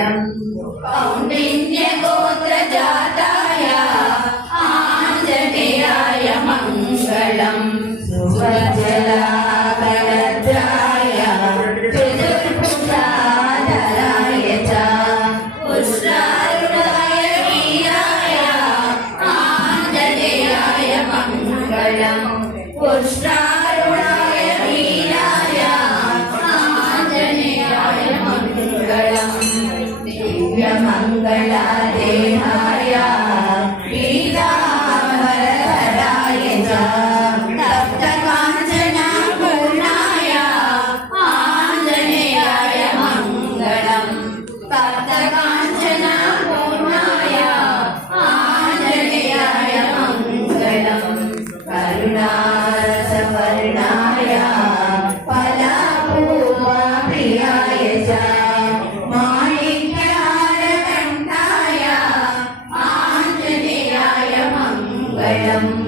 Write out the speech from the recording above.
कौण्डिन्यगोत्रजाताय आञ्जनेयाय मङ्गलम् सुवज्जलाभरद्राय चतुर्भुजाधराय च पुष्टारुणाय वीराय आञ्जनेयाय मङ्गलम् पुष्टारुणाय वीराय आञ्जनेयाय मङ्गलम् दिव्यमङ्गलादेहाय पीताम्बरधराय च तप्तकाञ्चनपूर्णाय आञ्जनेयाय मङ्गलम् तप्तकाञ्चनपूर्णाय आञ्जनेयाय मङ्गलम् करुणारसवर्णाय फलपूर्वाप्रियाय च माणिक्यहारकण्ठाय आञ्जनेयाय मङ्गलम्